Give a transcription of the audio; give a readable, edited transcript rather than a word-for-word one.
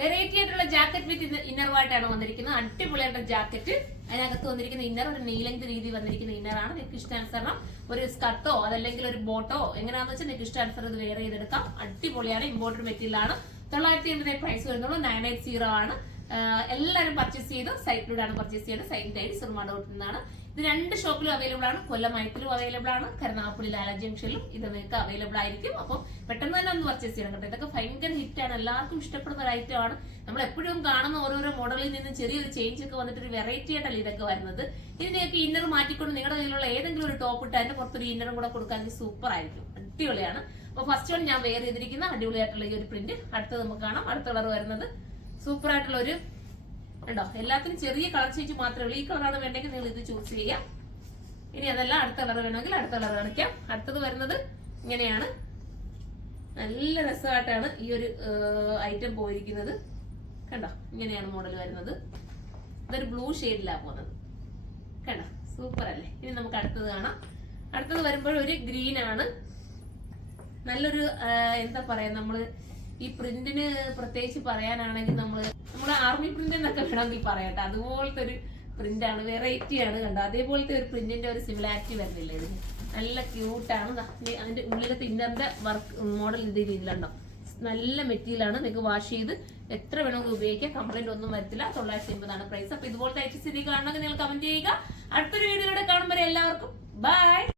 Variety ആയിട്ടുള്ള jacket വിത്ത് ഇന്നറുമായിട്ടാണ് വന്നിരിക്കുന്നത്. അടിപൊളിയായിട്ടുള്ള ജാക്കറ്റ്. അതിനകത്ത് വന്നിരിക്കുന്ന ഇന്നർ ഒരു നീലങ്ക് രീതി വന്നിരിക്കുന്ന ഇന്നറാണ്. നിങ്ങൾക്ക് ഇഷ്ടാനുസരണം ഒരു സ്കർട്ടോ അതല്ലെങ്കിൽ ഒരു ബോട്ടോ എങ്ങനെയാണെന്ന് വെച്ചാൽ നിങ്ങൾക്ക് ഇഷ്ടാനുസരണം ഇത് വെയർ ചെയ്തെടുക്കാം. അടിപൊളിയാണ്. ഇമ്പോർട്ടഡ് മെറ്റീരിയൽ ആണ്. 980 പ്രൈസ് വരുന്നുള്ളൂ. 980 ആണ്. എല്ലാവരും പർച്ചേസ് ചെയ്ത് സൈറ്റിലൂടെ ആണ് പർച്ചേസ് ചെയ്യുന്നത്. സൈറ്റിന്റെ ഐഡി സുർമ.in. ഇത് 2 ഷോപ്പിലും അവൈലബിൾ ആണ്. കൊല്ലം മൈത്തിലും അവൈലബിൾ ആണ്. കരുനാഗപ്പള്ളി ലാല ജംഗ്ഷനിലും ഇത് നിങ്ങൾക്ക് അവൈലബിൾ ആയിരിക്കും. അപ്പം പെട്ടെന്ന് തന്നെ ഒന്ന് പർച്ചേസ് ചെയ്യണം കേട്ടോ. ഇതൊക്കെ ഭയങ്കര ഹിറ്റ് ആണ്. എല്ലാവർക്കും ഇഷ്ടപ്പെടുന്ന ഒരു ഐറ്റം ആണ്. നമ്മൾ എപ്പോഴും കാണുന്ന ഓരോരോ മോഡലിൽ നിന്ന് ചെറിയൊരു ചേഞ്ച് ഒക്കെ വന്നിട്ട് ഒരു വെറൈറ്റി ആയിട്ടല്ല ഇതൊക്കെ വരുന്നത്. ഇതിനെയൊക്കെ ഇന്നർ മാറ്റിക്കൊണ്ട് നിങ്ങളുടെ കയ്യിലുള്ള ഏതെങ്കിലും ഒരു ടോപ്പ് ഇട്ട് അതിന്റെ പുറത്തൊരു ഇന്നറും കൂടെ കൊടുക്കാൻ സൂപ്പർ ആയിരിക്കും. അടിപൊളിയാണ്. അപ്പൊ ഫസ്റ്റ് വൺ ഞാൻ വെയർ ചെയ്തിരിക്കുന്ന അടിപൊളിയായിട്ടുള്ള ഈ ഒരു പ്രിന്റ്. അടുത്തത് നമുക്ക് കാണാം. അടുത്ത കളർ വരുന്നത് സൂപ്പർ ആയിട്ടുള്ള ഒരു ഉണ്ടോ. എല്ലാത്തിനും ചെറിയ കളർ ചേഞ്ച് മാത്രമേ ഉള്ളൂ. ഈ കളറാണ് വേണ്ടെങ്കിൽ നിങ്ങൾ ഇത് ചൂസ് ചെയ്യാം. ഇനി അതല്ല അടുത്ത കളർ വേണമെങ്കിൽ അടുത്ത കളർ കാണിക്കാം. അടുത്തത് വരുന്നത് ഇങ്ങനെയാണ്. നല്ല രസമായിട്ടാണ് ഈ ഒരു ഐറ്റം പോയിരിക്കുന്നത്. കണ്ടോ, ഇങ്ങനെയാണ് മോഡൽ വരുന്നത്. ഇതൊരു ബ്ലൂ ഷെയ്ഡിലാണ് പോകുന്നത്. കണ്ടോ, സൂപ്പർ അല്ലേ. ഇനി നമുക്ക് അടുത്തത് കാണാം. അടുത്തത് വരുമ്പോൾ ഒരു ഗ്രീൻ ആണ്. നല്ലൊരു എന്താ പറയാ, നമ്മള് ഈ പ്രിന്റിന് പ്രത്യേകിച്ച് പറയാനാണെങ്കിൽ നമ്മുടെ ആർമി പ്രിന്റ് എന്നൊക്കെ വേണമെങ്കിൽ പറയട്ടെ. അതുപോലത്തെ ഒരു പ്രിന്റ് ആണ്. വെറൈറ്റി ആണ്. കണ്ടോ, അതേപോലത്തെ ഒരു പ്രിന്റിന്റെ ഒരു സിമിലാരിറ്റി വരുന്നില്ല ഇതിന്. നല്ല ക്യൂട്ടാണ്. അതിന്റെ ഉള്ളിലത്തെ ഇന്നറിന്റെ വർക്ക് മോഡൽ ഇതേ രീതിയിലുണ്ടോ. നല്ല മെറ്റീരിയൽ ആണ്. നിങ്ങൾക്ക് വാഷ് ചെയ്ത് എത്ര വേണമെങ്കിൽ ഉപയോഗിക്കാം. കംപ്ലൈന്റ് ഒന്നും വരത്തില്ല. 980 പ്രൈസ്. അപ്പൊ ഇതുപോലത്തെ ഐറ്റംസ് കാണണമെങ്കിൽ നിങ്ങൾ കമന്റ് ചെയ്യുക. അടുത്തൊരു വീഡിയോയിലൂടെ കാണുമ്പോൾ എല്ലാവർക്കും ബൈ.